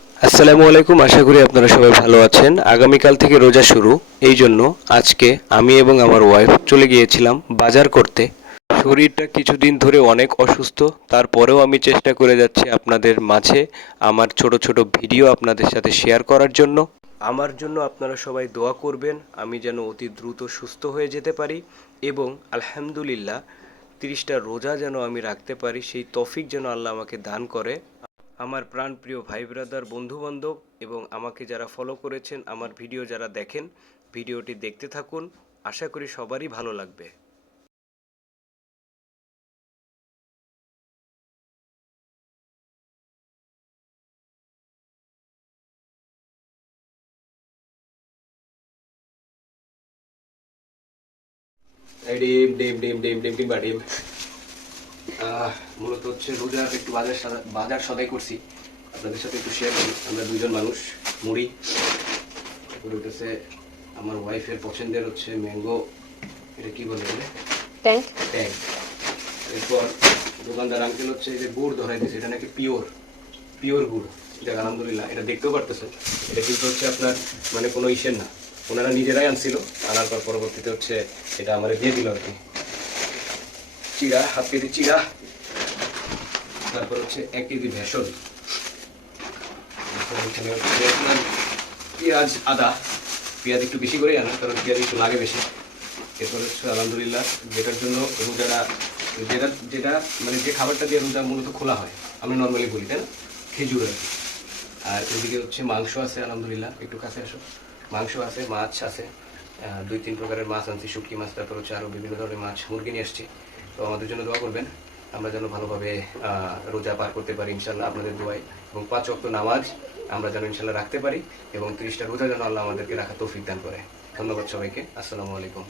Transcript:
আসসালামু আলাইকুম, আশা করি আপনারা সবাই ভালো আছেন। আগামীকাল থেকে রোজা শুরু, এই জন্য আজকে আমি এবং আমার ওয়াইফ চলে গিয়েছিলাম বাজার করতে। শরীরটা কিছুদিন ধরে অনেক অসুস্থ, তারপরেও আমি চেষ্টা করে যাচ্ছি আপনাদের মাঝে আমার ছোট ছোট ভিডিও আপনাদের সাথে শেয়ার করার জন্য। আমার জন্য আপনারা সবাই দোয়া করবেন, আমি যেন অতি দ্রুত সুস্থ হয়ে যেতে পারি এবং আলহামদুলিল্লাহ 30টা রোজা যেন আমি রাখতে পারি, সেই তৌফিক যেন আল্লাহ আমাকে দান করে। আমার প্রাণপ্রিয় ভাই ব্রাদার, বন্ধুবান্ধব এবং আমাকে যারা ফলো করেছেন, আমার ভিডিও যারা দেখেন, ভিডিওটি দেখতে থাকুন, আশা করি সবারই ভালো লাগবে। ডিম ডিম ডিম ডিম ডিম ডিম বা ডিম মূলত হচ্ছে রোজার একটু বাজার সদাই করছি, আপনাদের সাথে একটু শেয়ার করি। আমরা দুইজন মানুষ, মুড়ি, তারপরে হচ্ছে আমার ওয়াইফের পছন্দের হচ্ছে ম্যাঙ্গো, এটা কি বলে বলে ট্যাঙ্ক ট্যাঙ্ক। এরপর দোকানদার আঙ্কেল হচ্ছে যে গুড় ধরাই দিয়েছে, এটা নাকি পিওর পিওর গুড়। যাক আলহামদুলিল্লাহ, এটা দেখতেও পারতেছেন, এটা কিন্তু হচ্ছে আপনার মানে কোনো ইসের না, ওনারা নিজেরাই আনছিল, আনার পর পরবর্তীতে হচ্ছে এটা আমার দিয়ে দিল আর কি। চিড়া, হাফ কেজি চিড়া, তারপর হচ্ছে 1 কেজি ভেষজ, এখানে হচ্ছে আপনার পেঁয়াজ, আদা। পেঁয়াজ একটু বেশি করে আনা, কারণ পেঁয়াজ একটু লাগে বেশি। এরপর হচ্ছে আলহামদুলিল্লাহ যেটার জন্য রোজাটা, যেটা যেটা মানে যে খাবারটা দিয়ে রোজা মূলত খোলা হয়, আমি নর্মালি বলি তাই না, খেজুর আর কি। আর এদিকে হচ্ছে মাংস আছে, আলহামদুলিল্লাহ একটু কাছে আসো, মাংস আছে, মাছ আছে, 2-3 প্রকারের মাছ আনছি, শুটকি মাছ, তারপর হচ্ছে আরও বিভিন্ন ধরনের মাছ, মুরগি নিয়ে আসছি। তো আমাদের জন্য দোয়া করবেন, আমরা যেন ভালোভাবে রোজা পার করতে পারি ইনশাল্লাহ আপনাদের দোয়ায়, এবং 5 ওয়াক্ত নামাজ আমরা যেন ইনশাল্লাহ রাখতে পারি, এবং 30টা রোজা যেন আল্লাহ আমাদেরকে রাখা তৌফিক দান করে। ধন্যবাদ সবাইকে, আসসালামু আলাইকুম।